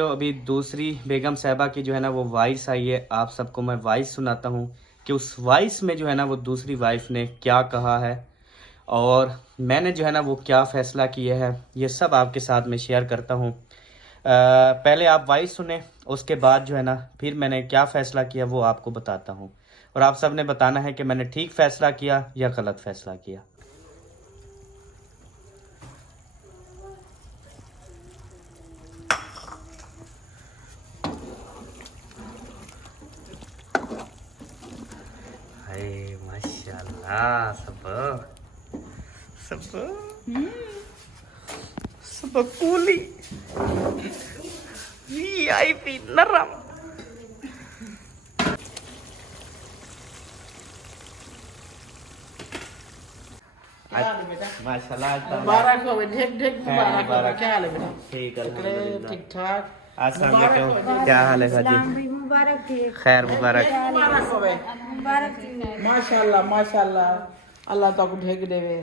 तो अभी दूसरी बेगम साहबा की जो है ना वो वॉइस आई है, आप सबको मैं वॉइस सुनाता हूँ कि उस वॉइस में जो है ना वो दूसरी वाइफ ने क्या कहा है और मैंने जो है ना वो क्या फ़ैसला किया है, ये सब आपके साथ में शेयर करता हूँ। पहले आप वॉइस सुने, उसके बाद जो है ना फिर मैंने क्या फ़ैसला किया वो आपको बताता हूँ और आप सब ने बताना है कि मैंने ठीक फ़ैसला किया या गलत फ़ैसला किया। हाय माशाल्लाह, सब सब सब कूली वीआईपी नरम। माशाल्लाह, मुबारक हो, ढेर ढेर मुबारक हो। मुबारक। क्या हाल है बेटा? ठीक है, टुकड़े अल्हम्दुलिल्लाह। ठीक ठाक। अस्सलाम मुबारक हो, वालेकुम, क्या हाल है सलाम हाजी? भाई, मुबारक थी। खैर मुबारक। मुबारक हो भाई। मुबारक थी। माशाल्लाह माशाल्लाह, अल्लाह ताको ढेक देवे।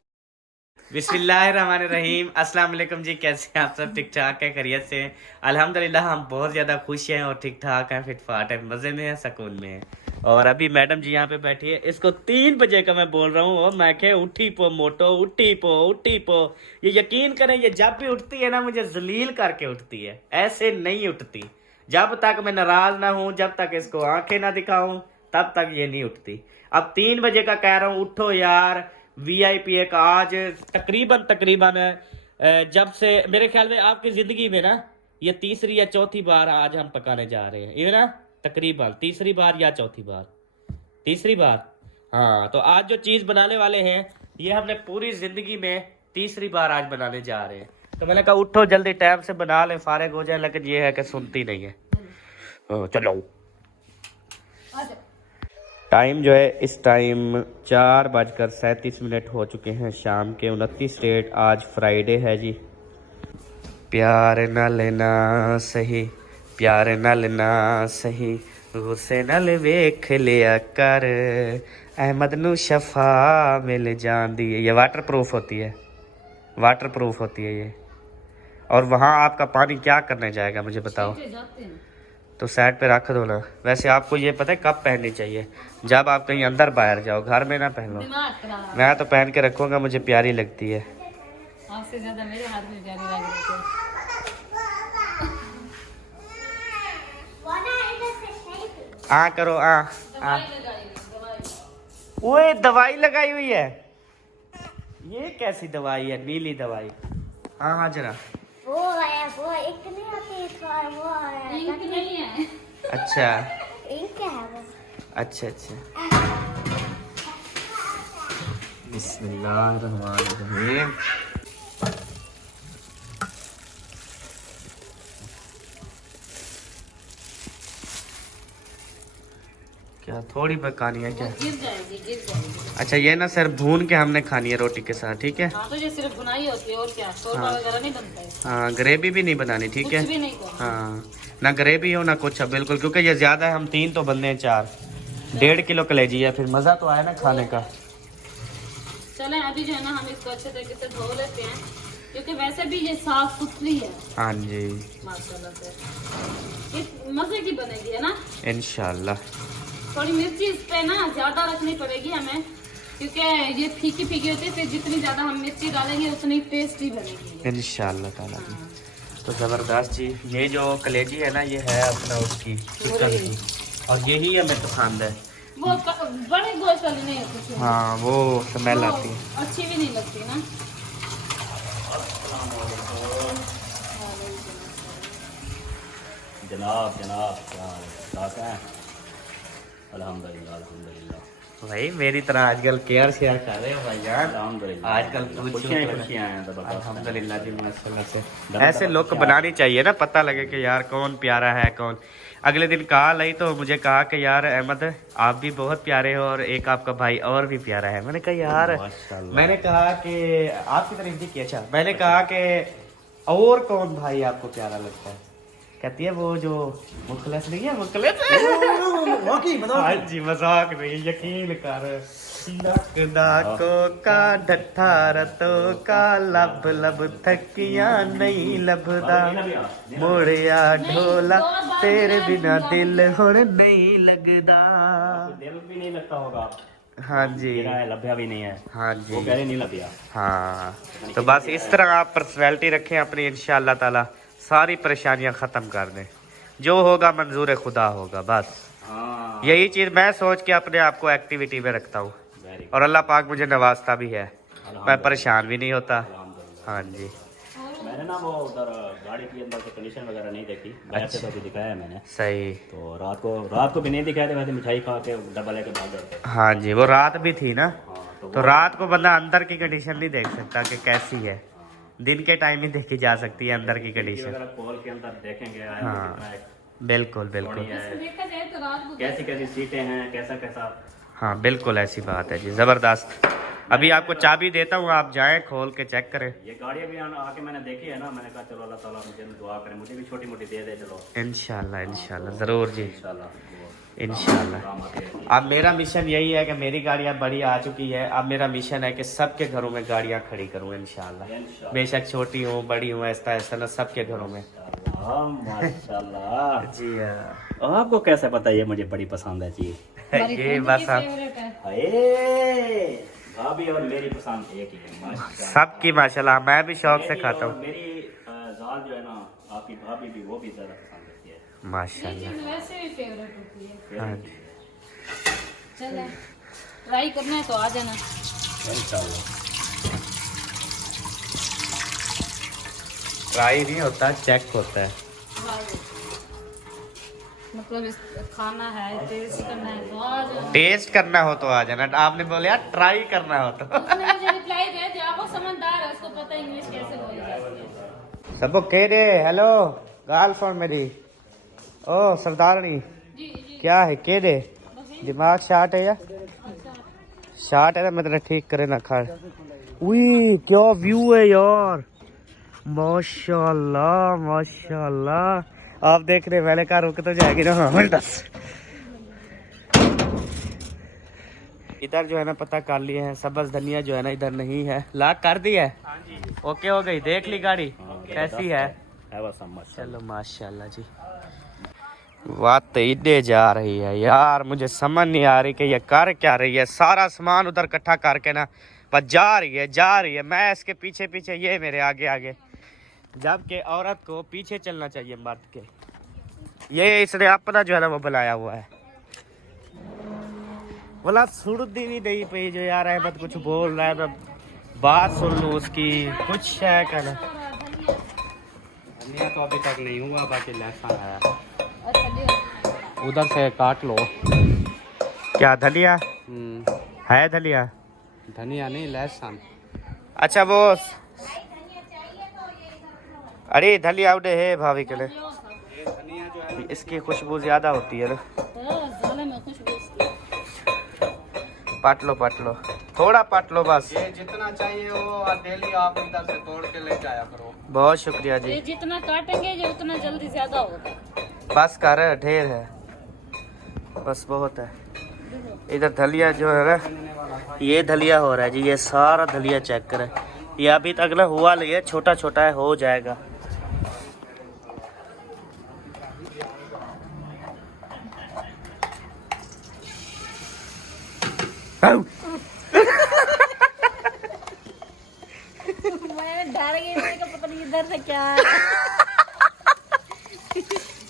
बिस्मिल्लाहिर्रहमानिर्रहीम। अस्सलाम वालेकुम जी, कैसे हैं आप सब? ठीक ठाक है, खैरियत से हैं? अल्हम्दुलिल्लाह हम बहुत ज़्यादा खुश हैं और ठीक ठाक हैं, फिट फाट हैं, मज़े में हैं, सुकून में हैं। और अभी मैडम जी यहाँ पे बैठी है, इसको 3 बजे का मैं बोल रहा हूँ और मैं कहे उठी पो मोटो, उठी पो उठी पो। ये यकीन करें, ये जब भी उठती है ना मुझे जलील करके उठती है, ऐसे नहीं उठती। जब तक मैं नाराज ना हूँ, जब तक इसको आंखें ना दिखाऊं, तब तक ये नहीं उठती। अब 3 बजे का कह रहा हूँ उठो यार। वीआईपी एक आज तकरीबन तकरीबन जब से मेरे ख्याल में आपकी जिंदगी में ना ये तीसरी या चौथी बार आज हम पकाने जा रहे हैं, ये ना तकरीबन तीसरी बार या चौथी बार, तीसरी बार। हाँ, तो आज जो चीज़ बनाने वाले हैं ये हमने पूरी जिंदगी में तीसरी बार आज बनाने जा रहे हैं। तो मैंने कहा उठो जल्दी टाइम से बना ले, फारिग हो जाए, लेकिन ये है कि सुनती नहीं है। चलो, टाइम जो है इस टाइम 4:37 हो चुके हैं शाम के 29 डेट। आज फ्राइडे है जी। प्यार न लेना सही, प्यार न लेना सही, गुस्से नाल वेख लिया कर, अहमद नू शफा मिल जाती है। ये वाटर प्रूफ होती है, वाटर प्रूफ होती है ये। और वहाँ आपका पानी क्या करने जाएगा मुझे बताओ? तो साइड पे रख दो ना। वैसे आपको ये पता है कब पहननी चाहिए? जब आप कहीं अंदर बाहर जाओ, घर में ना पहनो। मैं तो पहन के रखूँगा, मुझे प्यारी लगती है। आपसे ज्यादा मेरे हाथ में प्यारी लग रही है। आ करो आ। ओए दवाई लगाई हुई है, ये कैसी दवाई है? नीली दवाई। हाँ हाँ जरा। वो है, वो एक नहीं आती, वो है। इंक नहीं है। अच्छा इंक है वो। अच्छा अच्छा। बिस्मिल्लाहिर्रहमानिर्रहीम। क्या थोड़ी पकानी है क्या? गिर जाएगी, गिर जाएगी। अच्छा, ये ना सर भून के हमने खानी है रोटी के साथ, ठीक है? हाँ, तो ये सिर्फ बुनाई होती है और क्या, शोरबा वगैरह नहीं बनता है। हाँ, ग्रेवी भी नहीं बनानी, ठीक है? कुछ भी नहीं करना। हाँ, ना ग्रेवी हो ना कुछ, बिल्कुल, क्योंकि ये ज़्यादा है, हम 3 तो बंदे हैं, 4 1.5 किलो कलेजी है, फिर मज़ा तो आया ना खाने का। चलें अभी जो है ना हम इसको अच्छे तरीके से धो लेते हैं, क्योंकि वैसे भी ये साफ सुथरी है हाँ जी, माशाल्लाह से। इस मजे की बनेगी, है ना? इंशाल्लाह। थोड़ी मिर्ची इस पे ना ज्यादा रखनी पड़ेगी हमें, क्योंकि ये फीकी फीकी होती है, फिर जितनी ज्यादा हम मिर्ची डालेंगे उतनी टेस्टी बनेगी इंशाल्लाह ताला जी। तो ज़बरदस्त जी। ये जो कलेजी है ना ये है अपना उसकी चिकन की, और यही हमें पसंद है। वो बड़े गोश्त वाली नहीं होती उसमें। हाँ, वो स्मेल वो आती है। अच्छी भी नहीं लगती ना। जनाब जनाब क्या हाल है? अल्हम्दुलिल्लाह अल्हम्दुलिल्लाह। भाई मेरी तरह आजकल केयर शेयर कर रहे हो भाई यार। अल्हम्दुलिल्लाह आजकल खुशियाँ हैं जबरदस्त। अल्हम्दुलिल्लाह जी, माशाल्लाह से ऐसे लुक बनानी चाहिए ना, पता लगे कि यार कौन प्यारा है कौन। अगले दिन कॉल आई तो मुझे कहा कि यार अहमद आप भी बहुत प्यारे हो और एक आपका भाई और भी प्यारा है। मैंने कहा यार, मैंने कहा कि आपकी तरफ भी किया। अच्छा, मैंने कहा कि और कौन भाई आपको प्यारा लगता है? कहती है वो जो मुखलस नहीं है, मुखलस। हाँ जी, मजाक नहीं, यकीन कर। डाको का ढट्ठा रतो का लब लब थकिया नहीं लभदा मोड़िया ढोला तेरे बिना दिल हुण नहीं लगदा। दिल भी नहीं लगता होगा। हाँ जी, मेरा है, लभ्या भी नहीं है। हाँ वो जी, कह रहे नहीं लभ्या। हाँ। तो बस इस तरह आप पर्सनैलिटी रखें अपनी, इंशाअल्लाह ताला सारी परेशानियां ख़त्म कर दें। जो होगा मंजूर खुदा होगा। बस हाँ, यही चीज़ मैं सोच के अपने आप को एक्टिविटी में रखता हूँ वेरी और अल्लाह पाक मुझे नवाजता भी है, मैं गुड। परेशान भी नहीं होता। अल्हम्दुलिल्लाह। हाँ जी, मैंने ना वो उधर गाड़ी के अंदर से कंडीशन वगैरह नहीं देखी, बाहर से तो अभी दिखाया है मैंने। सही। तो रात को भी नहीं दिखाया था, वैसे मिठाई खा के डब्बा लेके भाग गए। हाँ जी, वो रात भी थी ना, हाँ, तो रात को बंदा अंदर की कंडीशन नहीं देख सकता कि कैसी है, दिन के टाइम ही देखी जा सकती है अंदर की कंडीशन। अगर खोल के अंदर देखेंगे आया हाँ। तो कितना है, बिल्कुल बिल्कुल, बढ़िया है। देखा जाए तो रात को कैसी कैसी सीटें हैं, कैसा कैसा। हाँ बिल्कुल ऐसी बात है जी, ज़बरदस्त। अभी आपको चाबी देता हूँ, आप जाएं खोल के चेक करें। ये गाड़ियाँ भी आके मैंने देखी है ना, मैंने कहा चलो अल्लाह ताला मुझे दुआ करे, मुझे भी छोटी मोटी दे दे। चलो इंशाल्लाह इंशाल्लाह ज़रूर जी, इंशाल्लाह वो इंशाल्लाह। काम आती रहती है। अब मेरा मिशन यही है कि मेरी गाड़ियाँ बड़ी आ चुकी है, अब मेरा मिशन है कि सबके घरों में गाड़ियाँ खड़ी करूँ इंशाल्लाह। इंशाल्लाह। बेशक छोटी हूँ बड़ी हूँ, ऐसा ऐसा ना सबके घरों में। माशाल्लाह। जी हाँ, आपको कैसे पता ये मुझे बड़ी पसंद है चीज? ये बस आप फेवरेट है। हाय, भाभी और मेरी पसंद एक ही है माशाल्लाह। सबकी माशाल्लाह, मैं भी शौक से मेरी खाता और हूँ मेरी जाल जो है ना, आपकी भाभी भी वो भी ज्यादा पसंद करती है। माशाल्लाह। चीज वैसे भी फेवरेट होती है। हाँ जी, चले ट्राई करना है तो आ जाना। इंशाल्लाह। ट्राई नहीं होता, चेक होता है। मतलब इस खाना है, टेस्ट करना है तो आ जाना। टेस्ट करना हो तो आ जाना, आपने बोला ट्राई करना हो तो। उसने मुझे रिप्लाई दिया जो आप समझदार है, उसको पता इंग्लिश कैसे बोली जाती है। सबको कह दे हेलो गर्लफ्रेंड मेरी, ओ सरदारनी जी जी। क्या है, कह दे दिमाग शार्ट है या शार्ट है ना, मतलब ठीक करे ना खा। उई क्या व्यू है यार, माशाल्लाह माशाल्लाह। आप देख रहे मैंने कहा रुक तो जाएगी ना। हाँ दस इधर जो है ना पता कर लिए हैं, सब्ज धनिया जो है ना इधर नहीं है, लाक कर दी है। ओके हो गई, देख ली गाड़ी कैसी है। चलो माशाल्लाह जी, बात इधे जा रही है यार, मुझे समझ नहीं आ रही कि ये कर क्या रही है। सारा सामान उधर इकट्ठा करके ना बस जा रही है, मैं इसके पीछे पीछे, ये मेरे आगे आगे, जबकि औरत को पीछे चलना चाहिए मर्द के। ये इसने अपना जो है ना वो बुलाया हुआ है, बोला सुरदी भी नहीं पई जो यार है, मत कुछ बोल रहा है, मैं बात सुन लूँ उसकी, कुछ है कहना। धनिया तो अभी तक नहीं हुआ, बाकी लहसुन है, उधर से काट लो। क्या धनिया है? धनिया नहीं लहसुन। अच्छा वो अरे धनिया उड़े है भाभी के लिए, इसकी खुशबू ज्यादा होती है ना। पाट लो थोड़ा पाट लो बस, ये जितना चाहिए वो डेली आप इधर से तोड़ के ले जाया करो। बहुत शुक्रिया जी। ये जितना काटेंगे ये उतना जल्दी ज्यादा होगा। बस कर, ढेर है बस, बहुत है। इधर धलिया जो है ना, ये धलिया हो रहा है जी, ये सारा धलिया चेक करें, ये अभी तक ना हुआ नहीं है, छोटा छोटा है, हो जाएगा। मैं डर गई, मैंने कहा पता नहीं इधर से क्या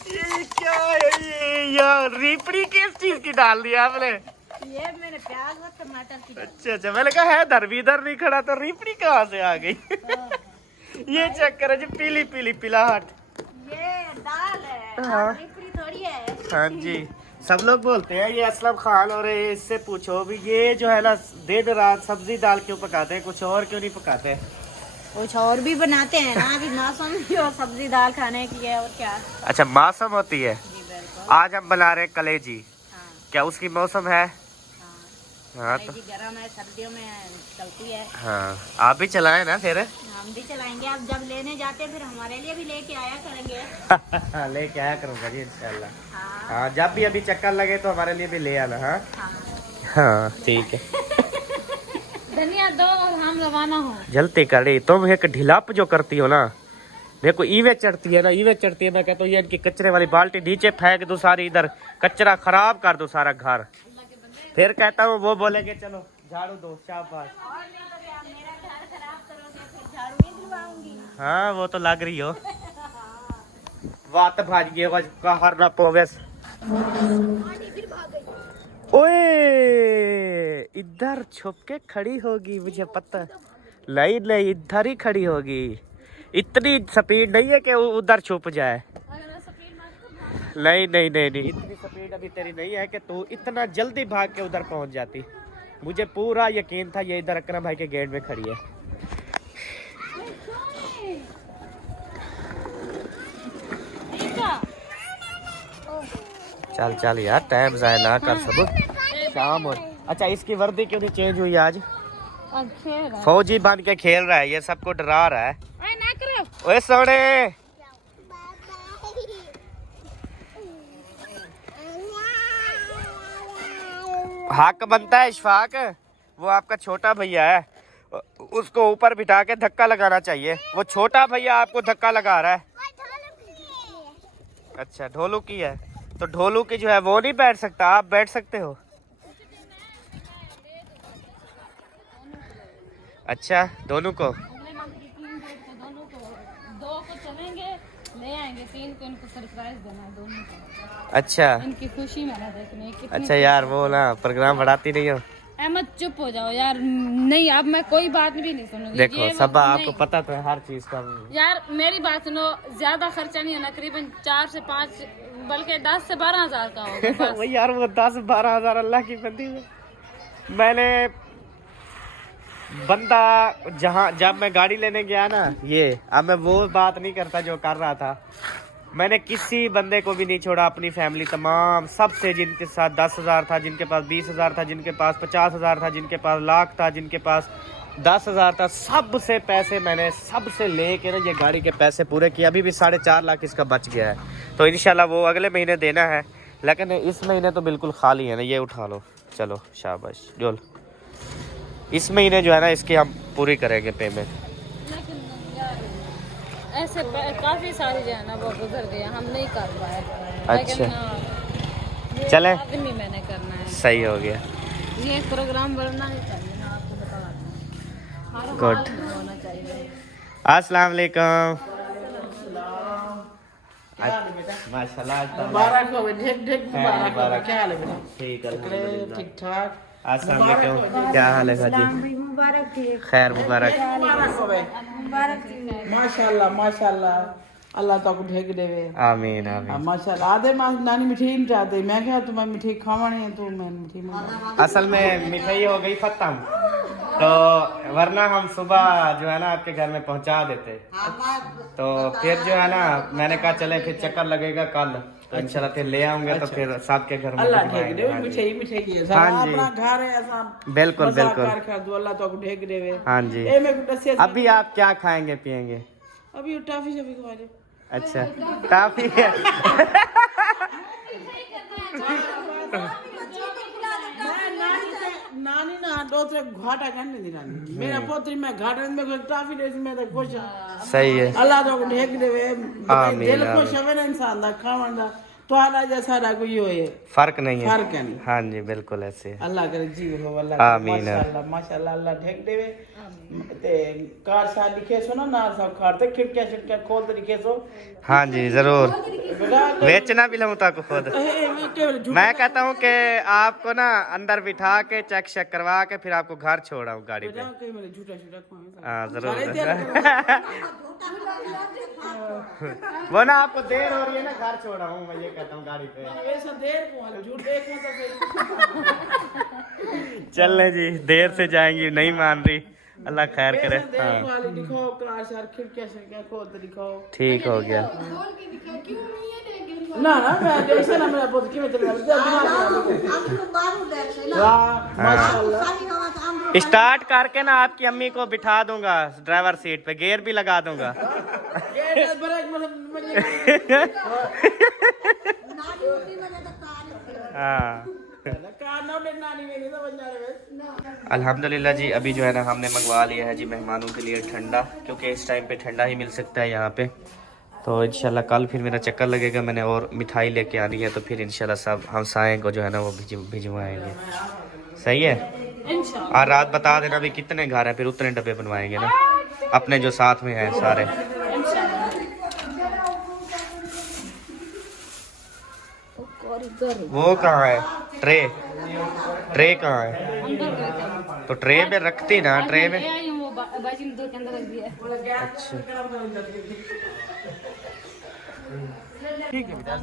ये क्या है ये यार, रिपड़ी किस चीज की डाल दिया आपने? ये मैंने प्याज और टमाटर की अच्छा मैंने कहा है दर भी इधर नहीं खड़ा, तो रिपड़ी कहाँ से आ गई? ये चेक करो जी, पीली पीली पिलाहट। ये दाल है, हाँ। रिपड़ी थोड़ी है। हाँ जी, सब लोग बोलते हैं ये असलम खान, और इससे पूछो भी ये जो है ना दिन रात सब्जी दाल क्यों पकाते हैं, कुछ और क्यों नहीं पकाते? कुछ और भी बनाते हैं ना, अभी मौसम भी और सब्जी दाल खाने की है, और क्या। अच्छा मौसम होती है। जी बिल्कुल। आज हम बना रहे हैं कलेजी, हाँ क्या उसकी मौसम है? हाँ, हाँ तो जी गर्म है, सर्दियों में चलती है। हाँ, आप भी चलाएं ना फिर। हम भी चलाएंगे, अब जब लेने जाते हैं फिर हमारे लिए भी लेके आया करेंगे। लेके आया करूँगा जी इंशाल्लाह। हाँ हाँ जब भी अभी चक्कर लगे तो हमारे लिए भी ले आना। हाँ हाँ। हाँ ठीक है। हम रवाना हो। जलती कड़ी तुम एक ढिलाप जो करती हो ना, देखो ईवे चढ़ती है ना, ईवे चढ़ती है। मैं कहता हूँ ये इनकी कचरे वाली बाल्टी नीचे फेंक दो सारी, इधर कचरा खराब कर दो सारा घर। फिर कहता हूँ वो बोलेंगे चलो झाड़ू दो, शाबाश। हाँ वो तो लग रही हो बात भाज गई हर ना पोवेस। ओए इधर छुप के खड़ी होगी, मुझे पता। नहीं नहीं इधर ही खड़ी होगी, इतनी स्पीड नहीं है कि उधर छुप जाए। नहीं नहीं नहीं नहीं, इतनी स्पीड अभी तेरी नहीं है कि तू इतना जल्दी भाग के उधर पहुंच जाती। मुझे पूरा यकीन था ये इधर अकरम भाई के गेट में खड़ी है। चल चल यार टाइम जाया ना कर, सब शाम हो। अच्छा इसकी वर्दी क्यों नहीं चेंज हुई आज? फौजी बन के खेल रहा है, ये सबको डरा रहा है। ओए सोने हक बनता है इशफाक, वो आपका छोटा भैया है, उसको ऊपर बिठा के धक्का लगाना चाहिए। वो छोटा भैया आपको धक्का लगा रहा है। अच्छा ढोलू की है, तो ढोलू की जो है वो नहीं बैठ सकता, आप बैठ सकते हो। अच्छा दोनों को, दो को चलेंगे ले आएंगे, 3 को इनको सरप्राइज देना है दोनों को। अच्छा इनकी खुशी मैंने देखनी है। अच्छा यार वो ना प्रोग्राम बढ़ाती नहीं हो। अहमद चुप हो जाओ यार, नहीं अब मैं कोई बात भी नहीं सुनूंगी। देखो ये सब आपको नहीं। पता तो है हर चीज का। यार मेरी बात सुनो, ज्यादा खर्चा नहीं है, करीबन 4 से 5 बल्कि 10 से 12 हजार का होगा बस। वही यार वो 10-12 हजार अल्लाह की बंदी है। मैंने बंदा जब मैं गाड़ी लेने गया ना, ये अब मैं वो बात नहीं करता जो कर रहा था। मैंने किसी बंदे को भी नहीं छोड़ा, अपनी फैमिली तमाम सबसे, जिनके साथ 10,000 था, जिनके पास 20,000 था, जिनके पास 50,000 था, जिनके पास लाख था, जिनके पास 10,000 था, सबसे पैसे मैंने सबसे लेके ना ये गाड़ी के पैसे पूरे किए। अभी भी 4.5 लाख इसका बच गया है, तो इंशाल्लाह वो अगले महीने देना है। लेकिन इस महीने तो बिल्कुल खाली है ना, ये उठा लो। चलो शाबाश जोल, इस महीने जो है ना इसकी हम पूरी करेंगे पेमेंट। लेकिन यार ऐसे काफी सारी जो है ना वो गुजर गया, हम नहीं कर पाए। अच्छा। लेकिन चले आदमी मैंने करना है, सही हो गया, ये प्रोग्राम बनना ही चाहिए ना, आपको बता हर गुड। हाल में होना चाहिए। अस्सलाम वालेकुम। माशाल्लाह मुबारक हो, ढेक ढेक मुबारक हो। क्या हाल है बेटा? ठीक ठीक ठाक। अस्सलाम वालेकुम, क्या हाल है हाजी? मुबारक थी। खैर मुबारक। मुबारक हो भाई। मुबारक थी। माशाल्लाह माशाल्लाह, अल्लाह ताको ढेक देवे। आमीन आमीन। माशाल्लाह आधे मास नानी मिठाई नहीं चाहते, मैं क्या तुम्हें मिठाई खावानी है तो मैं मिठाई मंगा। असल में मिठाई हो गई खत्म, तो वरना हम सुबह जो है ना आपके घर में पहुंचा देते। तो फिर जो है ना मैंने कहा चले फिर चक्कर लगेगा कल, तो इंशाल्लाह फिर ले आऊंगे। तो फिर सबके घर में अल्लाह ढेक भिजवाएंगे। देवे, हाँ जी। मिठाई मिठाई है हाँ सारा जी। अपना घर है ऐसा। बिल्कुल मजाक बिल्कुल। कर दो, अल्लाह ताको ढेक देवे। हाँ जी। ए मैं कुछ दसिया अभी आप क्या खाएंगे पिएंगे? अभी टॉफी शफी खवा दे। अच्छा काफी है। नानी ना दोसरे घाटा करने दी नानी, मेरा पोत्री में घाटा में कोई टॉफी दे में तो खुश। सही है। अल्लाह तो ढेक देवे, आमीन, दिल खुश आमीन। होवे ना इंसान दा खावन दा, तो आला जैसा रा कोई होए फर्क नहीं है। फर्क है नहीं। हाँ जी बिल्कुल ऐसे है। अल्लाह करे जीव हो, अल्लाह करे, आमीन। माशाअल्लाह माशाअल्लाह, अल्लाह ढेक देवे। ते कार सा लिखे सो ना नार सा खाते खिड़कियां छिड़कियां खोल के लिखे सो। हाँ जी जरूर, बेटा बेचना भी लूँ ताको खुद। मैं केवल झूठ मैं कहता हूँ कि आपको ना अंदर बिठा के चेक शेक करवा के फिर आपको घर छोड़ाऊँ गाड़ी पे। बेटा कहीं मेरे झूठा झूठा खाए। हाँ सारे जरूर। तेल वो ना आपको देर हो रही है ना, घर छोड़ा हूँ मैं, ये कहता हूँ गाड़ी पे। ऐसा देर को झूठ देख मतलब चल ले जी, देर से जाएंगी, नहीं मान रही, अल्लाह खैर करे। देर हाँ वाली दिखाओ, कार सार खिड़कियां खिड़कियां खोल के दिखाओ। ठीक हो गया। ना ना मैं जैसे ना मेरा पुत्र की मैं तेरे वाह माशाल्लाह। स्टार्ट करके ना आपकी अम्मी को बिठा दूंगा ड्राइवर सीट पे, गेयर भी लगा दूंगा। ये ब्रेक मतलब हाँ कार ना मेरी नानी मेरी समझ जा रहे बस। अल्हम्दुलिल्लाह जी, अभी जो है ना हमने मंगवा लिया है जी मेहमानों के लिए ठंडा, क्योंकि इस टाइम पे ठंडा ही मिल सकता है यहाँ पे। तो इंशाल्लाह कल फिर मेरा चक्कर लगेगा, मैंने और मिठाई लेके आनी है, तो फिर इंशाल्लाह सब हमसाए को जो है ना वो भिजवाएंगे। सही है। इंशाल्लाह। और रात बता देना भी कितने घर हैं, फिर उतने डब्बे बनवाएंगे ना अपने जो साथ में हैं सारे। वो कहाँ है ट्रे? ट्रे कहाँ है? तो ट्रे में रखती ना, ट्रे में। अच्छा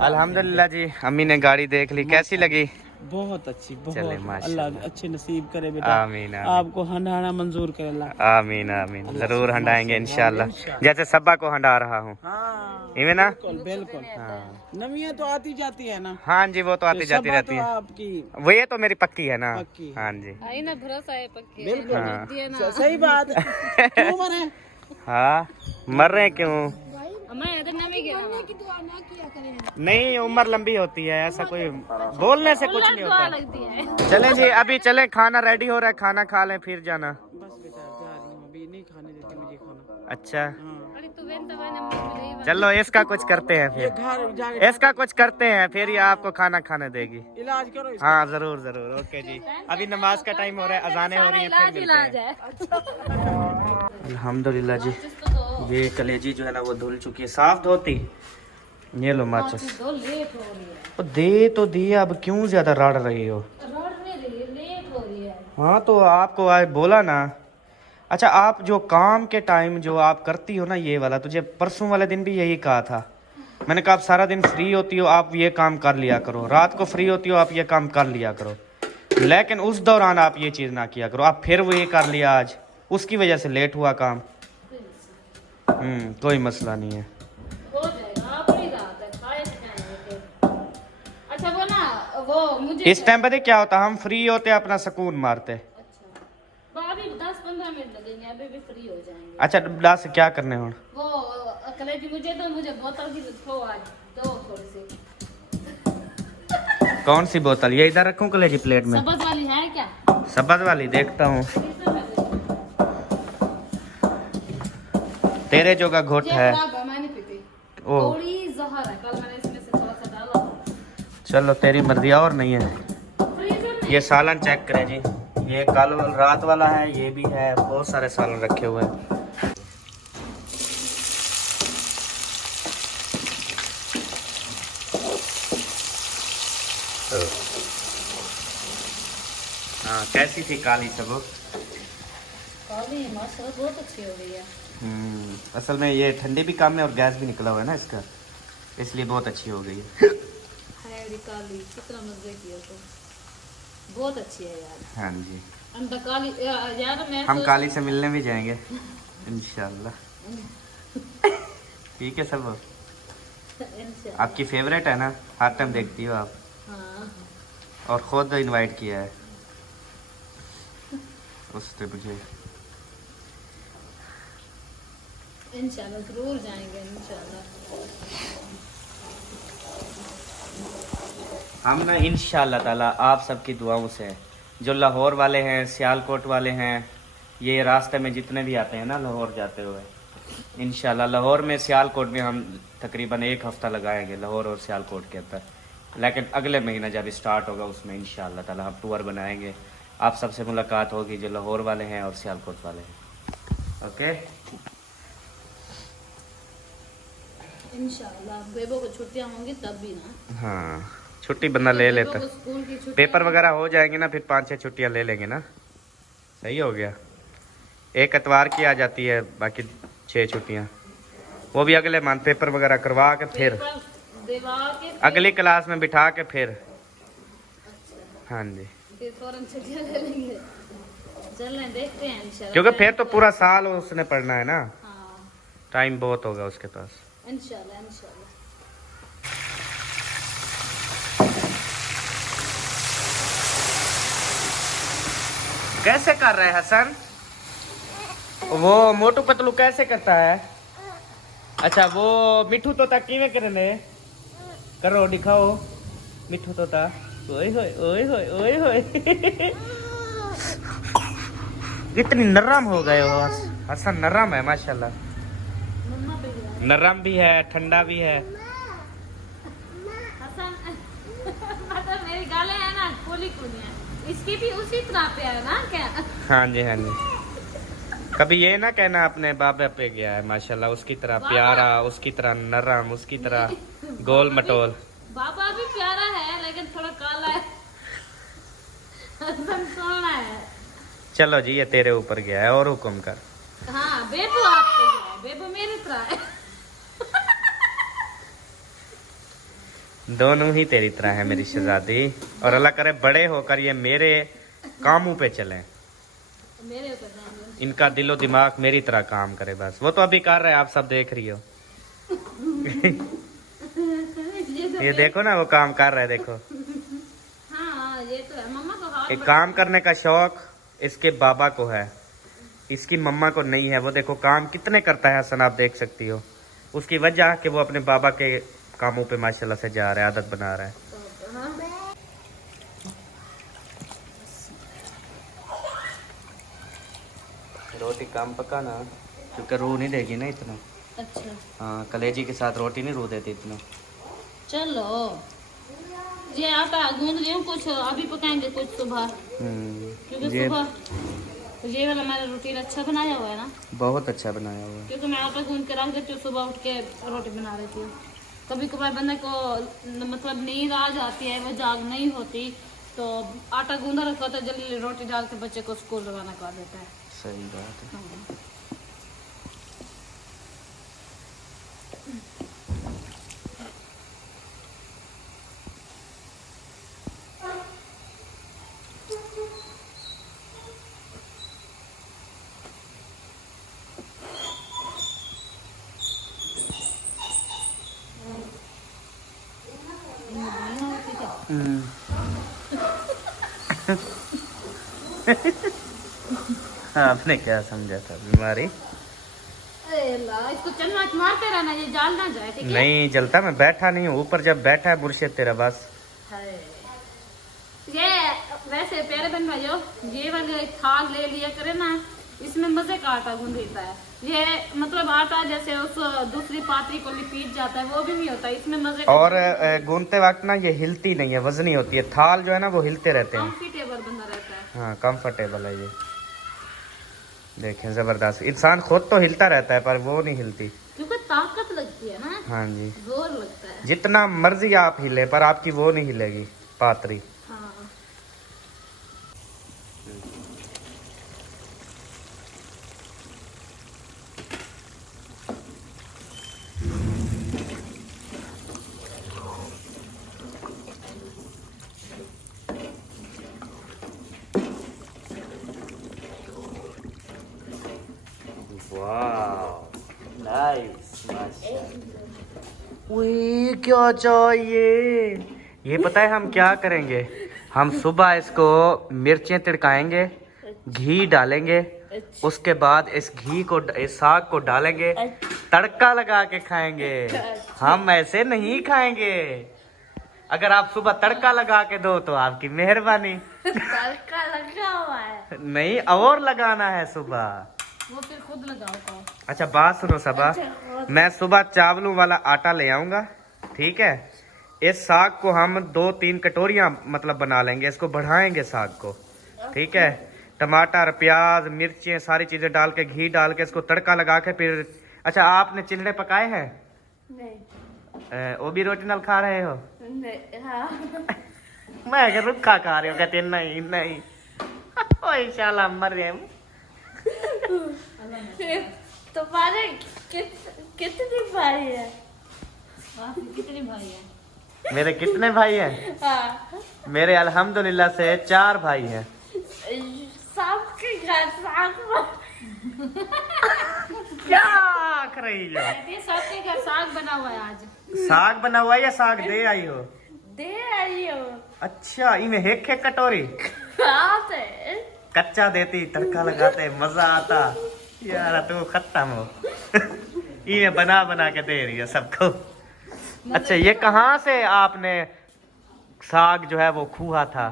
अल्हम्दुलिल्लाह जी, अम्मी ने गाड़ी देख ली, कैसी लगी? बहुत अच्छी, चले बहुत। माशाल्लाह। अल्लाह अच्छे नसीब करे बेटा। आमीन आमीन आपको हंडाना मंजूर करे अल्लाह। आमीन आमीन, जरूर हंडाएंगे इंशाल्लाह, जैसे सब्बा को हंडा रहा हूँ। हाँ इवे ना? बिल्कुल बिल्कुल। हाँ नमियाँ तो आती जाती है ना। हाँ जी, वो तो आती जाती सब्बा रहती तो है, आपकी वो ये तो मेरी पक्की है ना। पक्की है। हाँ जी आई ना, भरोसा है पक्के। बिल्कुल। हाँ। दिए ना। सही बात है। क्यों मरे? हाँ, मर रहे हैं क्यों? मैं इधर नहीं गया। नहीं, उम्र लंबी होती है, ऐसा कोई बोलने से कुछ नहीं होता। लगती है। चले जी, अभी चले, खाना रेडी हो रहा है, खाना खा लें फिर जाना। बस बेटा जा रही हूँ, अभी नहीं खाने देती मुझे खाना। अच्छा हाँ। अरे तू वेन तो मैंने चलो, इसका कुछ करते हैं ये फिर, घर जाके इसका कुछ करते हैं फिर, ये आपको खाना खाने देगी। इलाज करो इसका। हाँ जरूर जरूर, ओके जी। अभी नमाज का टाइम हो रहा है, अजानें हो रही हैं, फिर मिलते हैं। अल्हम्दुलिल्लाह जी, ये कलेजी जो है ना वो धुल चुकी है, साफ धोती। ये लो माचिस। तो लेट हो रही है। तो दे तो दिया, अब क्यों ज्यादा रड़ रही हो? रोड में लेट हो रही है। हाँ तो आपको आज बोला ना। अच्छा, आप जो काम के टाइम जो आप करती हो ना ये वाला, तुझे परसों वाले दिन भी यही कहा था। मैंने कहा आप सारा दिन फ्री होती हो, आप ये काम कर लिया करो, रात को फ्री होती हो, आप ये काम कर लिया करो, लेकिन उस दौरान आप ये चीज़ ना किया करो। आप फिर वो ये कर लिया आज, उसकी वजह से लेट हुआ काम। कोई मसला नहीं है। हो जाएगा, अपनी रात है, खाए खाएंगे। अच्छा वो ना, वो मुझे इस टाइम पता है क्या होता, हम फ्री होते अपना सुकून मारते। अच्छा अभी 10-15 मिनट लगेंगे, अभी भी फ्री हो जाएंगे। अच्छा डब्ला से क्या करने हो? वो कलेजी मुझे बोतल की दो, आज दो थोड़ी सी। कौन सी बोतल? ये इधर रखूं कलेजी प्लेट में? सबज वाली है क्या? सबज वाली देखता हूँ, तेरे जो का घुट है। मैंने पीती, ओ थोड़ी जहर है, कल मैंने इसमें से थोड़ा सा डाला था। चलो तेरी मर्जी, और नहीं है। फ्रीजर में ये सालन चेक करें जी, ये कल रात वाला है, ये भी है, बहुत सारे सालन रखे हुए हैं। हाँ, कैसी थी काली सब? काली माशाल्लाह बहुत अच्छी हो गई है। असल में ये ठंडी भी कम है और गैस भी निकला हुआ है ना इसका, इसलिए बहुत अच्छी हो गई है। काली कितना मजे किया तो, बहुत अच्छी है यार। हाँ जी, अंदर काली यार, मैं हम काली से मिलने भी जाएंगे इंशाल्लाह। ठीक है सब, इंशाल्लाह। आपकी फेवरेट है ना, हर टाइम देखती हो आप, हाँ और खुद इनवाइट किया है उसने मुझे। इंशाल्लाह जरूर जाएंगे इंशाल्लाह। हम ना इंशाल्लाह ताला आप सबकी दुआओं से, जो लाहौर वाले हैं, सियालकोट वाले हैं, ये रास्ते में जितने भी आते हैं ना लाहौर जाते हुए, इंशाल्लाह लाहौर में सियालकोट में हम तकरीबन 1 हफ्ता लगाएंगे, लाहौर और सियालकोट के अंदर। लेकिन अगले महीना जब स्टार्ट होगा उसमें इंशाल्लाह ताला हम टूर बनाएंगे, आप सबसे मुलाकात होगी जो लाहौर वाले हैं और सियालकोट वाले हैं। ओके इंशाल्लाह बेबो को छुट्टियां होंगी तब भी ना। हाँ, छुट्टी बंदा ले लेता, बेबो को स्कूल की छुट्टियां पेपर वगैरह हो जाएंगे ना, फिर 5-6 छुट्टियां ले लेंगे ना। सही हो गया, एक एतवार की आ जाती है, बाकी 6 छुट्टियां, वो भी अगले मंथ पेपर वगैरह करवा के फिर पेपर दिवा के अगली क्लास में बिठा के फिर। हाँ जी, फिर फौरन छुट्टियां ले लेंगे। चलें देखते हैं इंशाल्लाह, क्योंकि फिर तो पूरा साल उसने पढ़ना है ना, हाँ टाइम बहुत होगा उसके पास। इंशाल्लाह इंशाल्लाह। कैसे कर रहे हैं हसन? वो मोटू पतलू कैसे करता है? अच्छा वो मिठू तोता किवें करने? करो दिखाओ मिठू तोता। ओए होए ओए होए ओए होए इतनी नरम हो गए हो हसन, नरम है माशाल्लाह। मम्मा पे गया नरम भी है, ठंडा भी है। हसन मतलब मेरी गालें है ना खोली खोली है, इसकी भी उसी तरह पे है ना क्या? हाँ जी हाँ जी। कभी ये ना कहना अपने बाबा पे गया है माशाल्लाह, उसकी तरह प्यारा, उसकी तरह नरम, उसकी तरह गोल मटोल। बाबा भी प्यारा है लेकिन थोड़ा काला है। हसन सोना है। चलो जी ये तेरे ऊपर गया है और हुक्म कर। हाँ बेबू आप पे गया है, बेबू मेरी तरह है। दोनों ही तेरी तरह है मेरी शहजादी, और अल्लाह करे बड़े होकर ये मेरे कामों पे चलें, मेरे ऊपर जाएंगे। इनका दिलो दिमाग मेरी तरह काम करे बस। वो तो अभी कर रहे हैं, आप सब देख रही हो। ये देखो ना वो काम कर रहा है, देखो। हाँ ये तो है, मम्मा को हाथ एक काम करने का शौक इसके बाबा को है, इसकी मम्मा को नहीं है। वो देखो काम कितने करता है हसन, आप देख सकती हो। उसकी वजह कि वो अपने बाबा के कामों पे माशाल्लाह से जा रहा है, आदत बना रहा है। रोटी कम पकाना क्योंकि रू नहीं देगी ना इतना। अच्छा हाँ कलेजी के साथ रोटी नहीं रू देती इतना। चलो ये आटा गूंद रही हूँ, कुछ अभी पकाएंगे कुछ सुबह, क्योंकि ये सुबह ये वाला मैंने रूटीन अच्छा बनाया हुआ है ना, बहुत अच्छा बनाया हुआ है। क्योंकि मैं आटा गूंद के रख देती हूँ, सुबह उठ के रोटी बना लेती हूँ। कभी कभार बंदे को मतलब नींद आ जाती है, वो जाग नहीं होती, तो आटा गूंदा रखा होता है, जल्दी रोटी डाल के बच्चे को स्कूल रवाना कर देता है। सही बात है। हाँ। आपने क्या समझा था बीमारी? अरे ला, इसको चम्मच मारते रहना, ये जाल ना जाए, ठीक है? नहीं जलता, मैं बैठा नहीं हूँ ऊपर, जब बैठा है मुर्शिद तेरा बस। है। ये वैसे प्यारे बहन भाइयों, ये वाले थाल ले लिया करे ना, इसमें मजे का आटा गूंद देता है। ये मतलब आटा जैसे उस दूसरी पात्री को लिपीट जाता है, वो भी नहीं होता इसमें मजे। और गूंदते वक्त ना ये हिलती नहीं है, वजनी होती है। थाल जो है ना वो हिलते रहते हैं। कंफर्टेबल बंदा रहता है। हाँ कंफर्टेबल है ये। देखें जबरदस्त, इंसान खुद तो हिलता रहता है पर वो नहीं हिलती, क्योंकि ताकत लगती है ना, हाँ जी। जोर लगता है। जितना मर्जी आप हिले पर आपकी वो नहीं हिलेगी पात्री। हाँ ओए क्या चाहिए? ये पता है हम क्या करेंगे? हम सुबह इसको मिर्चें तिड़काएंगे, घी डालेंगे, उसके बाद इस घी को इस साग को डालेंगे, तड़का लगा के खाएंगे। हम ऐसे नहीं खाएंगे। अगर आप सुबह तड़का लगा के दो तो आपकी मेहरबानी। तड़का लगा हुआ है, नहीं और लगाना है सुबह। वो फिर खुद लगाओ तो। अच्छा बात सुनो सबा, मैं सुबह चावलों वाला आटा ले आऊंगा, ठीक है? इस साग को हम 2-3 कटोरियां मतलब बना लेंगे, इसको बढ़ाएंगे साग को, ठीक है? टमाटर, प्याज, मिर्चें, सारी चीजें डाल के, घी डाल के इसको तड़का लगा के फिर। अच्छा आपने चिल्ले पकाए हैं? नहीं वो भी रोटी नाल खा रहे हो? नहीं हाँ। मैं अगर रुखा खा रहे हो, कहते नहीं नहीं। ओए शाला मरियम। तुम्हारे कितने भाई है? आपके कितने भाई हैं? मेरे कितने भाई हैं? हाँ मेरे अल्हम्दुलिल्लाह से 4 भाई हैं। सबके घर साग क्या आख रही हो? कहती है सबके घर साग बना हुआ है आज। साग बना हुआ है या साग दे आई हो? दे आई हो। अच्छा इन्हें हेक हेक कटोरी आते कच्चा देती, तड़का लगाते, मजा आता। यार तू खत्म हो। इन्हें बना बना के दे रही है सबको। अच्छा ये कहाँ से आपने साग जो है वो खूहा था।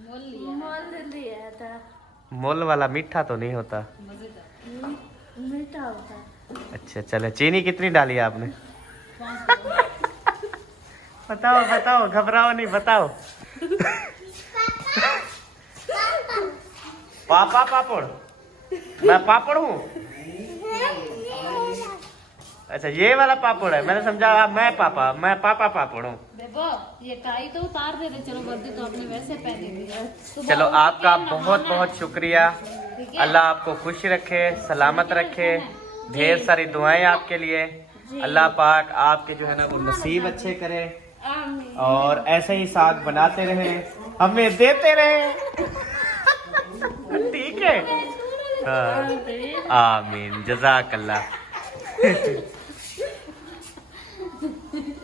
मोल लिया था। मोल वाला मीठा तो नहीं होता। मीठा होता। अच्छा चलो, चीनी कितनी डाली आपने? बताओ बताओ, घबराओ नहीं, बताओ। पापा पापड़, मैं पापड़ हूँ। अच्छा ये वाला पापड़ है, मैंने समझा मैं पापा पापड़ हूँ। देखो ये काई तो उतार दे रहे, चलो वर्दी तो आपने वैसे पहनी थी। सुबह चलो उठ के आपका नहाना बहुत है, बहुत शुक्रिया। ठीक है? अल्लाह आपको खुश रखे, सलामत रखे। ढेर सारी दुआएं आपके लिए। अल्लाह पाक आपके जो है ना वो नसीब अच्छे करे, आमीन। और ऐसे ही साग बनाते रहे, हमें देते रहे। ठीक है, हाँ। आमीन, जज़ाकल्लाह।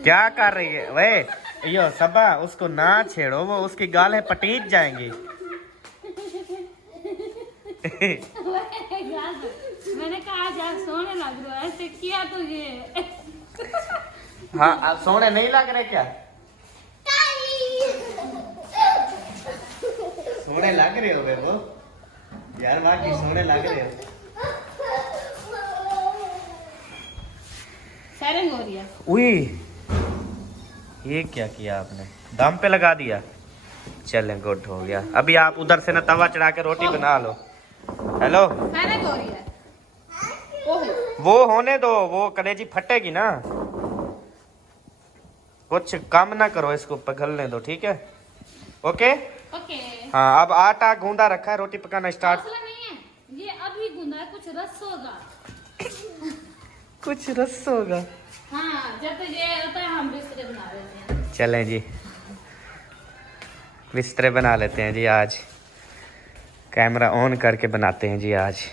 क्या कर रही है वे? यो सबा, उसको ना छेड़ो, वो उसकी गालें पटीज जाएंगी। मैंने कहा आज आप सोने लग रहे हो, ऐसे किया तो ये। हाँ, आप सोने नहीं लग रहे क्या? सोने लग रहे हो बेबो यार, बाकी सोने लग रहे हो। फायरिंग हो रही है। उई, ये क्या किया आपने? दम पे लगा दिया। चलें, गुड हो गया। अभी आप उधर से ना तवा चढ़ा के रोटी बना लो। हेलो, फायरिंग हो रही है। ओहो, वो होने दो, वो कलेजी फटेगी ना। कुछ काम ना करो, इसको पिघलने दो, ठीक है? ओके। ओके। हाँ, अब आटा गूंदा रखा है, रोटी पकाना स्टार्ट। मसला नहीं है, ये अभी गूंदा है, कुछ रस होगा। कुछ रस होगा। हाँ, जब तक ये होता है हम बिस्तर बना लेते हैं। चलें जी, बिस्तरे बना लेते हैं जी आज। कैमरा ऑन करके बनाते हैं जी आज।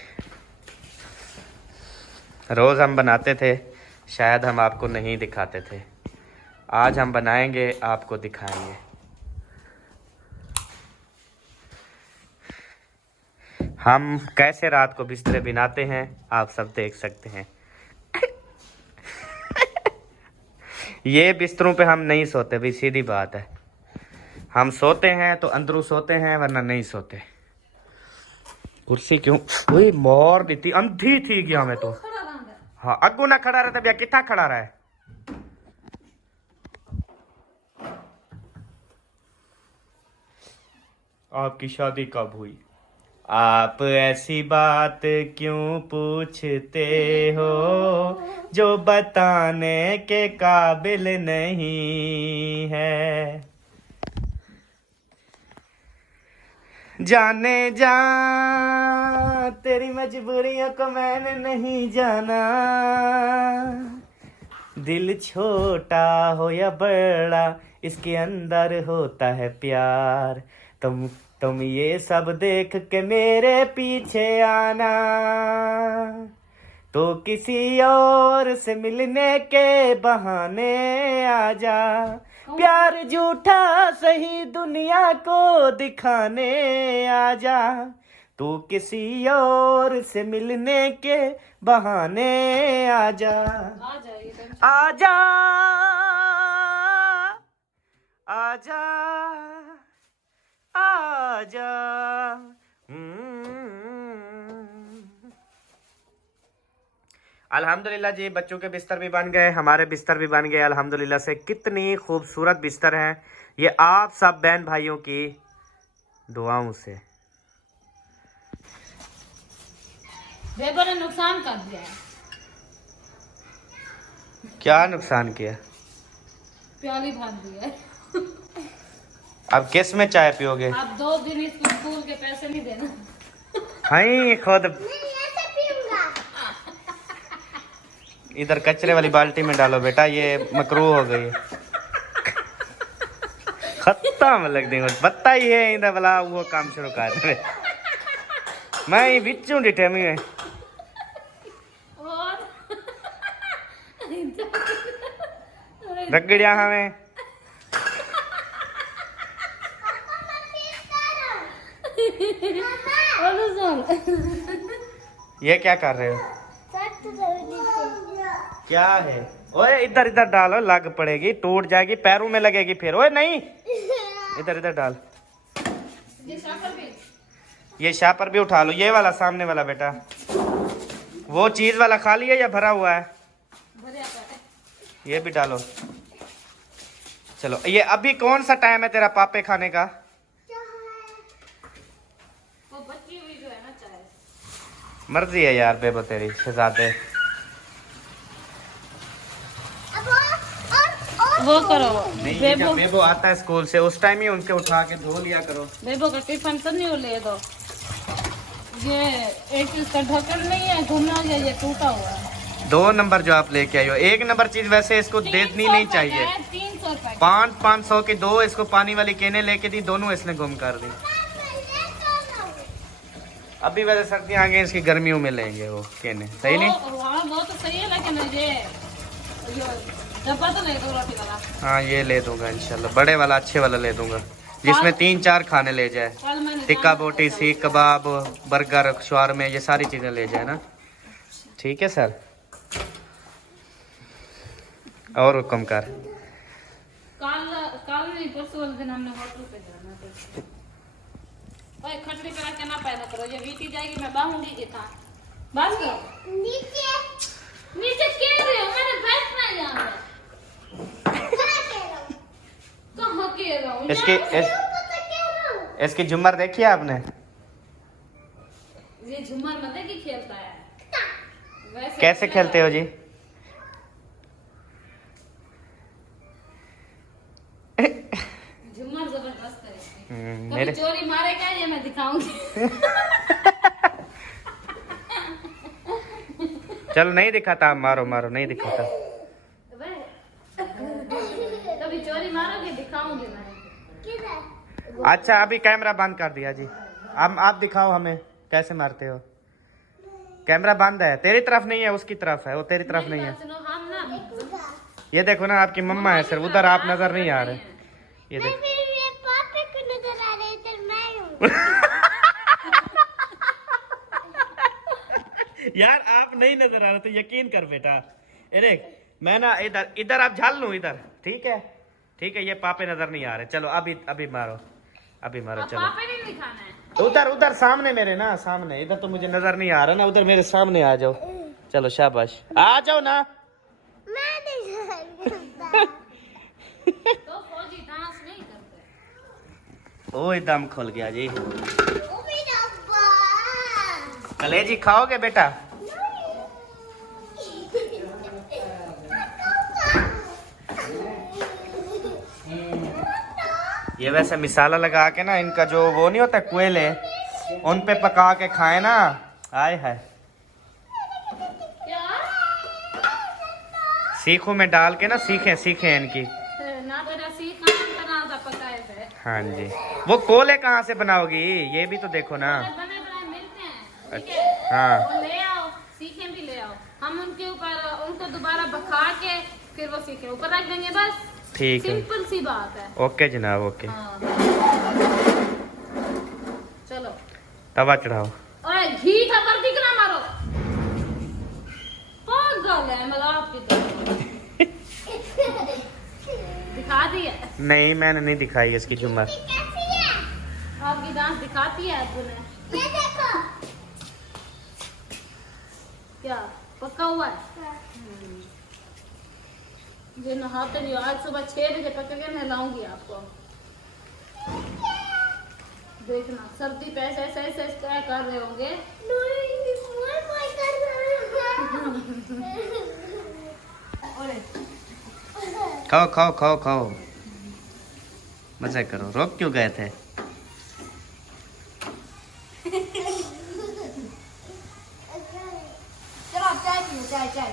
रोज़ हम बनाते थे, शायद हम आपको नहीं दिखाते थे। आज हम बनाएंगे, आपको दिखाएंगे। हम कैसे रात को बिस्तरे बनाते हैं आप सब देख सकते हैं। ये बिस्तरों पे हम नहीं सोते भी, सीधी बात है। हम सोते हैं तो अंदरू सोते हैं, वरना नहीं सोते। कुर्सी क्यों वही मोर दी थी, अंधी थी गया मैं तो। हाँ, अगू ना खड़ा रहता भैया, कितना खड़ा रहा है। आपकी शादी कब हुई? आप ऐसी बात क्यों पूछते हो जो बताने के काबिल नहीं है। जाने जा, तेरी मजबूरियों को मैंने नहीं जाना। दिल छोटा हो या बड़ा, इसके अंदर होता है प्यार। तुम ये सब देख के मेरे पीछे आना, तो किसी और से मिलने के बहाने आ जा। प्यार झूठा सही दुनिया को दिखाने आ जा, तू किसी और से मिलने के बहाने आ जा। आ जाइए तुम। आजा आजा आजा। अल्हम्दुलिल्लाह जी, बच्चों के बिस्तर भी बन गए, हमारे बिस्तर भी बन गए अल्हम्दुलिल्लाह से। कितनी खूबसूरत बिस्तर हैं ये, आप सब बहन भाइयों की दुआओं से। बेबो ने नुकसान कर दिया है। क्या नुकसान किया? प्याली भाग दी है। अब किस में चाय पियोगे? आप 2 दिन इसको स्कूल के पैसे नहीं देना। हाय खुद नहीं ऐसे पीऊंगा। इधर कचरे वाली बाल्टी में डालो बेटा, ये मकरूह हो गई है। खत्म लग देंगे बत्ता ही है इधर वाला, वो काम शुरू कर दे। मैं ही बिच्चू डिठे में और रगड़िया हमें। ये क्या कर रहे हो? क्या है? ओए इधर इधर डालो, लग पड़ेगी, टूट जाएगी, पैरों में लगेगी फिर। ओए नहीं, इधर इधर डाल। ये शाकर भी ये शापर भी उठा लो, ये वाला सामने वाला बेटा। वो चीज वाला खाली है या भरा हुआ है? भरे आता है। ये भी डालो। चलो, ये अभी कौन सा टाइम है तेरा पापे खाने का? वो बची हुई जो है ना चाय। मर्जी है यार बेबो तेरी शहजादे। वो करो नहीं, बेबो, जब बेबो आता है स्कूल से उस टाइम ही उनके उठा के धो लिया करो। बेबो का टिफिन तो नहीं ले दो। ये एक इसका ढक्कन नहीं है, घूमना ये टूटा हुआ है। 2 नंबर जो आप लेके आई हो, 1 नंबर चीज वैसे इसको देनी नहीं चाहिए। 300 रुपए 500 की 2 इसको पानी वाली केने लेके दी, दोनों इसने गुम कर दी। अभी वैसे सर्दियाँ आ गई, इसकी गर्मियों में लेंगे वो केने, सही नहीं? हाँ वो तो सही है, लेकिन ये डब्बा तो ले दो रोटी वाला। हाँ ये ले दूंगा इंशाल्लाह, बड़े वाला अच्छे वाला ले दूंगा जिसमें 3-4 खाने ले जाए। कल मैंने टिक्का बोटी, सीख कबाब, बर्गर, शवारमे, ये सारी चीजें ले जाए ना। ठीक है सर, और हुक्म कर। कल नहीं परसों वाले दिन हमने होटल पे जाना था। ओए खटली पे रख के ना पैदा करो, ये बीती जाएगी, मैं बाहूंगी ये था। बस करो। नीचे कह रहे हो, मैंने बैठना है यहाँ पे। कहाँ कह रहा हूँ? इसकी झुमर देखी है आपने? ये झूमर मतलब कि खेलता है। वैसे कैसे खेलते हो जी? झूमर जबरदस्त है इसकी। कभी मेरे चोरी मारेगा ये मैं दिखाऊंगी। चलो नहीं दिखाता, मारो मारो, नहीं दिखाता। कभी चोरी मारोगे दिखाऊंगी मैं। अच्छा अभी कैमरा बंद कर दिया जी। अब आप दिखाओ हमें कैसे मारते हो। कैमरा बंद है, तेरी तरफ नहीं है, उसकी तरफ है, वो तेरी तरफ नहीं है। सुनो, हम ना ये देखो ना, आपकी मम्मा है सिर्फ, उधर आप नजर नहीं आ रहे। ये देखो पापा को नजर आ रहे थे, मैं हूँ। यार आप नहीं नजर आ रहे तो यकीन कर बेटा। ये देख, मैं ना इधर इधर आप झाल लूं इधर, ठीक है ठीक है। ये पापे नजर नहीं आ रहे। चलो अभी अभी मारो, अभी मारो। अब चलो पापा नहीं दिखाना है। उधर उधर सामने मेरे ना, सामने। इधर तो मुझे नजर नहीं आ रहा ना, उधर मेरे सामने आ जाओ। चलो शाबाश, आ जाओ ना। मैं नहीं करता। तो फौजी डांस नहीं करते। ओ दम खुल गया जी। ओ मेरा अब्बा। कलेजी खाओगे बेटा? ये वैसे मिसाला लगा के ना, इनका जो वो नहीं होता कोयले, उन पे पका के खाए ना, आए है। क्या? सीखों में डाल के ना, सीखें सीखें इनकी। ना तेरा सीखना बना था पकाए थे। हाँ जी, वो कोले कहाँ से बनाओगी? ये भी तो देखो ना। बने बनाए मिलते हैं, ठीक है? हाँ वो ले आओ, सीखें भी ले आओ। हम उनके ऊपर उनको दोबारा बखा के फिर वो सीखें ऊपर रख देंगे, बस। ठीक है, सिंपल सी बात है। ओके जनाब, ओके। हाँ। चलो तवा चढ़ाओ। ओए घी था पर दिखना मारो। पागल है मतलब आपकी तो। दिखा दी है? नहीं मैंने नहीं दिखाई इसकी झुमर। कैसी है? आपकी डांस दिखाती है अब्बू ने। ये देखो। क्या पक्का हुआ है? जो नहाते नहीं हो, आज सुबह 6 बजे पकड़ के नहलाऊंगी आपको। देखना सर्दी पे ऐसे ऐसे ऐसे क्या कर रहे होंगे। खाओ खाओ खाओ खाओ, मजा करो। रोक क्यों गए थे? चलो आप चाय पियो, चाय चाय।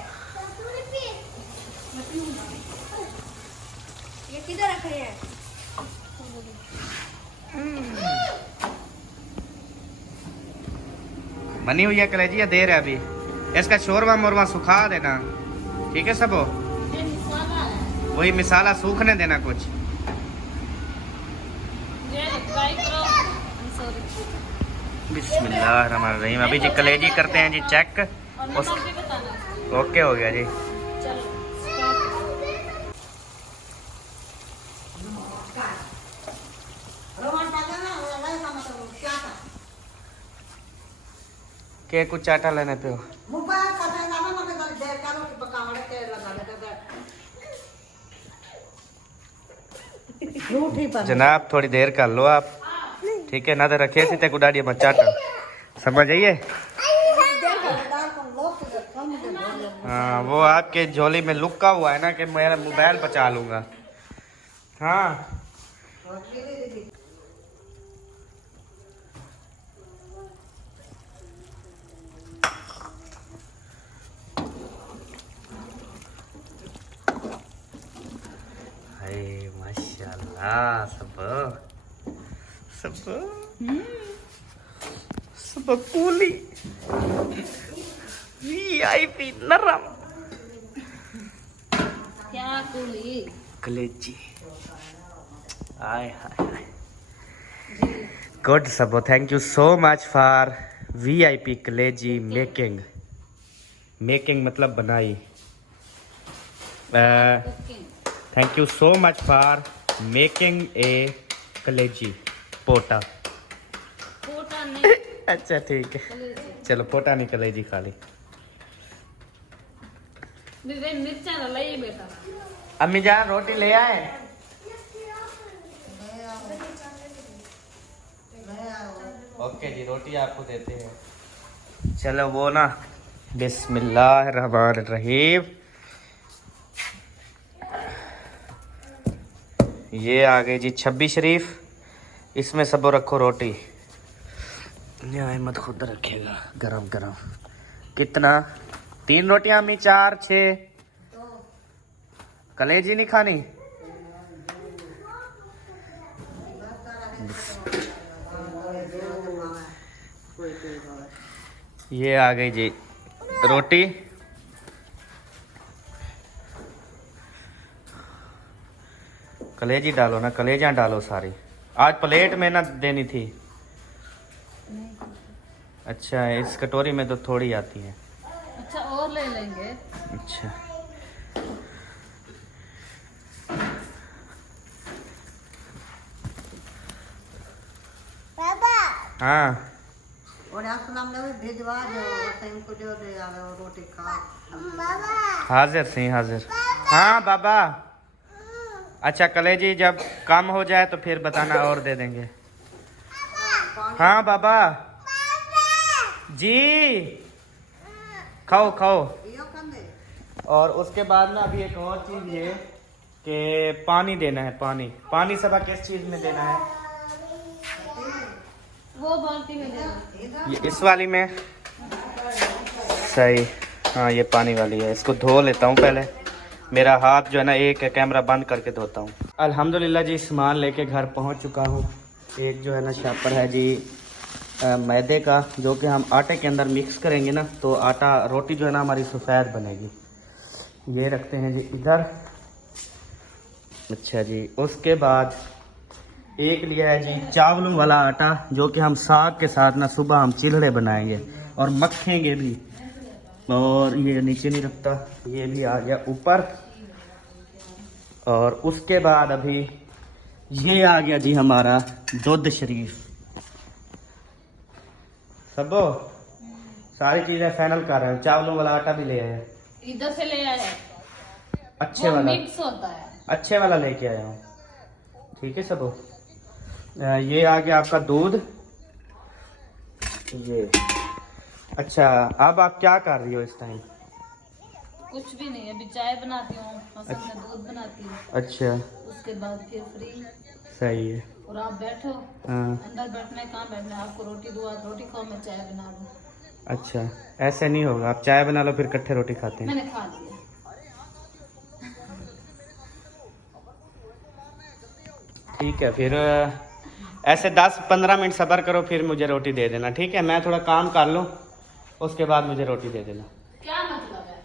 ये किधर रख रहे हैं? बनी हुई है कलेजी या देर है अभी? इसका शोरवा मोरवा सुखा देना, ठीक है सबो? ये मसाला है, वही मिसाला सूखने देना कुछ। ये ट्राई करो। सॉरी। बिस्मिल्लाहिर्रहमानिर्रहीम। अभी जी कलेजी करते हैं जी चेक। और नमक भी बताना। ओके हो गया जी। चलो स्टार्ट। के कुछ आटा लेने पे हो। जनाब थोड़ी देर कर लो आप, ठीक है ना, तो रखे थे गुडाड़ी मचाटा, समझ आइए। हाँ वो आपके झोली में लुका हुआ है ना कि मेरा मोबाइल बचा लूंगा। हाँ माशाल्लाह, सब कूली वीआईपी नरम क्या कूली कलेजी। आय हाय गुड सबो, thank you so much for VIP कलेजी मेकिंग। मेकिंग मतलब बनाई। Thank you so much for making a कलेजी पोटा। पोटा नहीं अच्छा ठीक है, चलो पोटा नहीं कलेजी खा ली। वे मिर्चा डालिए बेटा। अम्मी जान रोटी ले आए। ओके जी, रोटी आपको देते हैं। चलो वो ना, बिस्मिल्लाहिर्रहमानिर्रहीम। ये आ गई जी 26 शरीफ, इसमें सबो रखो रोटी। ये अहमद खुद रखेगा गरम गरम। कितना? 3 रोटियां अम्मी, 4 6? कलेजी नहीं खानी? ये आ गई जी रोटी। कलेजी डालो ना, कलेजा डालो सारी। आज प्लेट में ना देनी थी। अच्छा इस कटोरी में तो थोड़ी आती है। अच्छा और ले लेंगे। अच्छा बाबा हाँ और आप नाम ले भिजवा दो, टाइम को जो दे आवे वो रोटी खा। बाबा हाजिर सी हाजिर। हाँ बाबा। अच्छा कलेजी जब कम हो जाए तो फिर बताना और दे देंगे। हाँ बाबा जी, खाओ खाओ। यो कम दे। और उसके बाद ना अभी एक और चीज ये कि पानी देना है। पानी पानी सबा किस चीज में देना है? वो बाल्टी में देना। ये इस वाली में सही। हाँ ये पानी वाली है, इसको धो लेता हूँ पहले। मेरा हाथ जो है ना, एक कैमरा बंद करके धोता हूँ। अल्हम्दुलिल्लाह जी सामान लेके घर पहुँच चुका हूँ। एक जो है ना शापर है जी मैदे का, जो कि हम आटे के अंदर मिक्स करेंगे ना तो आटा रोटी जो है ना हमारी सफ़ेद बनेगी। ये रखते हैं जी इधर। अच्छा जी, उसके बाद एक लिया है जी चावलों वाला आटा, जो कि हम साग के साथ ना सुबह हम चिल्हड़े बनाएंगे और मखेंगे भी। और ये नीचे नहीं रखता, ये भी आ गया ऊपर। और उसके बाद अभी ये आ गया जी हमारा दूध शरीफ। सबो सारी चीजें फाइनल कर रहे हैं। चावलों वाला आटा भी ले आया, इधर से ले आया। अच्छे वो वाला मिक्स होता है। अच्छे वाला लेके आया हूँ। ठीक है सबो। ये आ गया आपका दूध। ये अच्छा, अब आप क्या कर रही हो इस टाइम? कुछ भी नहीं, अभी चाय बनाती हूँ, मसल में दूध बनाती हूँ। अच्छा उसके बाद फिर फ्री। सही है। और आप बैठो। हाँ अंदर बैठना है, कहाँ बैठना है? आपको रोटी दो, आप रोटी खाओ, मैं चाय बना दूँ। अच्छा ऐसे नहीं होगा, आप चाय बना लो फिर इकट्ठे रोटी खाते हैं। मैंने खा लिया। ठीक है फिर ऐसे 10-15 मिनट सब्र करो, फिर मुझे रोटी दे देना। ठीक है, मैं थोड़ा काम कर लूँ, उसके बाद मुझे रोटी दे देना। क्या मतलब है?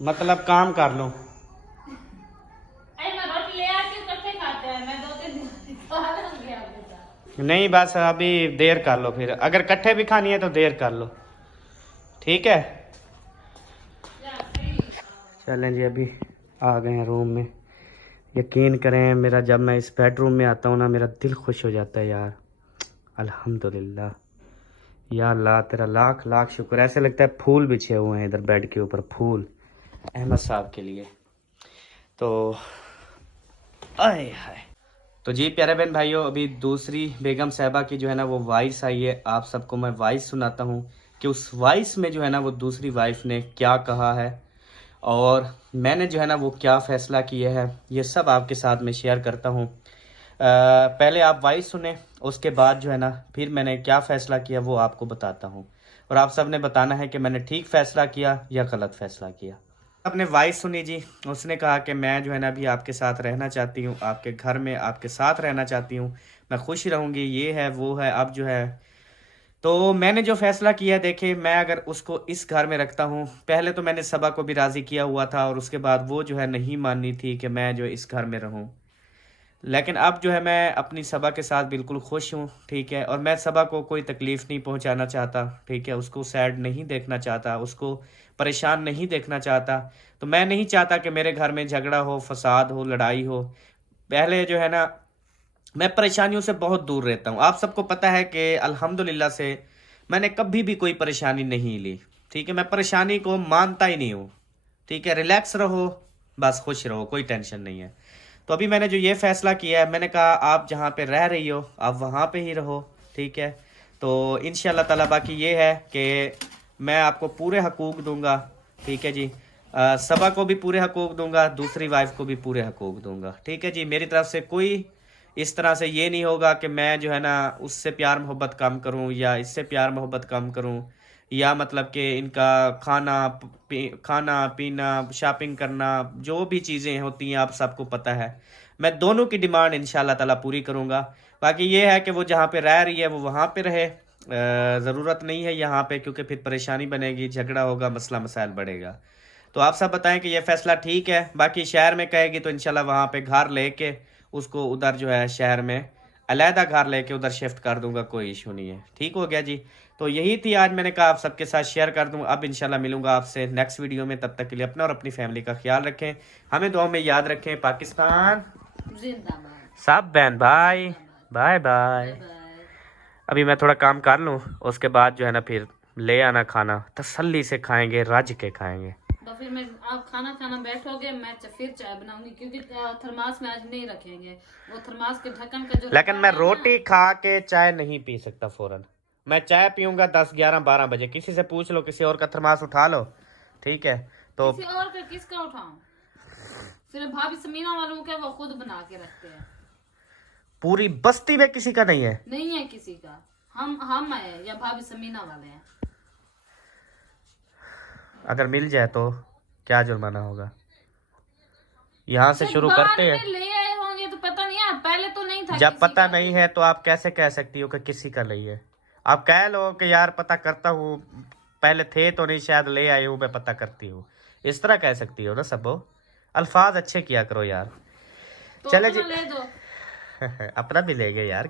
मतलब काम कर लूँ। अरे मैं रोटी ले आती हूँ, इकट्ठे खाते हैं। मैं 2-3 दिन पागल हो गया बेटा। नहीं बस अभी देर कर लो, फिर अगर इकट्ठे भी खानी है तो देर कर लो। ठीक है चलें जी, अभी आ गए हैं रूम में। यकीन करें मेरा, जब मैं इस बेडरूम में आता हूँ ना, मेरा दिल खुश हो जाता है यार। अल्हम्दुलिल्लाह या अल्लाह तेरा लाख लाख शुक्र। ऐसे लगता है फूल बिछे हुए हैं इधर बेड के ऊपर, फूल अहमद साहब के लिए। तो आए हाय। तो जी प्यारे बहन भाइयों, अभी दूसरी बेगम साहबा की जो है ना वो वॉइस आई है। आप सबको मैं वॉइस सुनाता हूँ कि उस वॉइस में जो है ना वो दूसरी वाइफ ने क्या कहा है और मैंने जो है ना वो क्या फ़ैसला किया है, ये सब आपके साथ में शेयर करता हूँ। पहले आप वॉइस सुने, उसके बाद जो है ना फिर मैंने क्या फ़ैसला किया वो आपको बताता हूँ और आप सब ने बताना है कि मैंने ठीक फ़ैसला किया या गलत फ़ैसला किया। आपने वॉइस सुनी जी, उसने कहा कि मैं जो है ना अभी आपके साथ रहना चाहती हूँ, आपके घर में आपके साथ रहना चाहती हूँ, मैं खुश रहूँगी, ये है वो है। अब जो है तो मैंने जो फैसला किया, देखिए मैं अगर उसको इस घर में रखता हूँ, पहले तो मैंने सबा को भी राज़ी किया हुआ था और उसके बाद वो जो है नहीं माननी थी कि मैं जो इस घर में रहूँ। लेकिन अब जो है मैं अपनी सबा के साथ बिल्कुल खुश हूँ, ठीक है। और मैं सबा को कोई तकलीफ़ नहीं पहुँचाना चाहता, ठीक है। उसको सैड नहीं देखना चाहता, उसको परेशान नहीं देखना चाहता। तो मैं नहीं चाहता कि मेरे घर में झगड़ा हो, फसाद हो, लड़ाई हो। पहले जो है ना मैं परेशानियों से बहुत दूर रहता हूँ। आप सबको पता है कि अल्हम्दुलिल्लाह से मैंने कभी भी कोई परेशानी नहीं ली, ठीक है। मैं परेशानी को मानता ही नहीं हूँ, ठीक है। रिलैक्स रहो, बस खुश रहो, कोई टेंशन नहीं है। तो अभी मैंने जो ये फैसला किया है, मैंने कहा आप जहाँ पे रह रही हो आप वहाँ पे ही रहो, ठीक है। तो इंशाल्लाह ताला बाकी ये है कि मैं आपको पूरे हकूक़ दूंगा, ठीक है जी। सबा को भी पूरे हकूक़ दूंगा, दूसरी वाइफ को भी पूरे हकूक़ दूंगा, ठीक है जी। मेरी तरफ से कोई इस तरह से ये नहीं होगा कि मैं जो है ना उससे प्यार मोहब्बत कम करूं या इससे प्यार मोहब्बत कम करूं, या मतलब कि इनका खाना पीना शॉपिंग करना जो भी चीज़ें होती हैं आप सबको पता है, मैं दोनों की डिमांड इंशाल्लाह ताला पूरी करूंगा। बाकी ये है कि वो जहाँ पे रह रही है वो वहाँ पे रहे, ज़रूरत नहीं है यहाँ पे, क्योंकि फिर परेशानी बनेगी, झगड़ा होगा, मसला मसाइल बढ़ेगा। तो आप सब बताएं कि ये फैसला ठीक है। बाकी शहर में कहेगी तो इंशाल्लाह वहाँ पे घर लेके उसको उधर जो है शहर में अलहदा घर लेके उधर शिफ्ट कर दूंगा, कोई इशू नहीं है। ठीक हो गया जी। तो यही थी आज मैंने कहा आप सबके साथ शेयर कर दूं। अब इंशाल्लाह मिलूंगा आपसे नेक्स्ट वीडियो में, तब तक के लिए अपना और अपनी फैमिली का ख्याल रखें, हमें दुआ में याद रखें। पाकिस्तान जिंदाबाद। सब बहन भाई, बाय बाय। बाय। अभी मैं थोड़ा काम कर लूँ, उसके बाद जो है ना फिर ले आना खाना, तसल्ली से खाएंगे, रज के खाएंगे। तो फिर मैं आप खाना खाना बैठोगे, मैं फिर चाय बनाऊंगी, क्योंकि थर्मास में आज नहीं रखेंगे, वो थर्मास के ढक्कन का जो लेकिन मैं रखा है ना, रोटी खा के चाय नहीं पी सकता फौरन। मैं चाय पीऊंगा 10 11 12 बजे। किसी से पूछ लो, किसी और का थर्मास उठा लो, ठीक है। तो किसी और का किसका उठाऊं? सिर्फ भाभी समीना वालों के, वो खुद बना के रखते हैं। पूरी बस्ती में किसी का नहीं है? नहीं है किसी का, हम है या भाभी समीना वाले हैं। अगर मिल जाए तो क्या जुर्माना होगा? यहाँ से शुरू करते हैं। ले आए होंगे तो पता नहीं है, पहले तो नहीं था। जब पता नहीं है तो आप कैसे कह सकती हो कि किसी का नहीं है? आप कह लो कि यार पता करता हूँ, पहले थे तो नहीं, शायद ले आई हूँ, मैं पता करती हूँ। इस तरह कह सकती हो ना सबो, अल्फाज अच्छे किया करो यार। तो चले जी ले दो। अपना भी ले गए यार।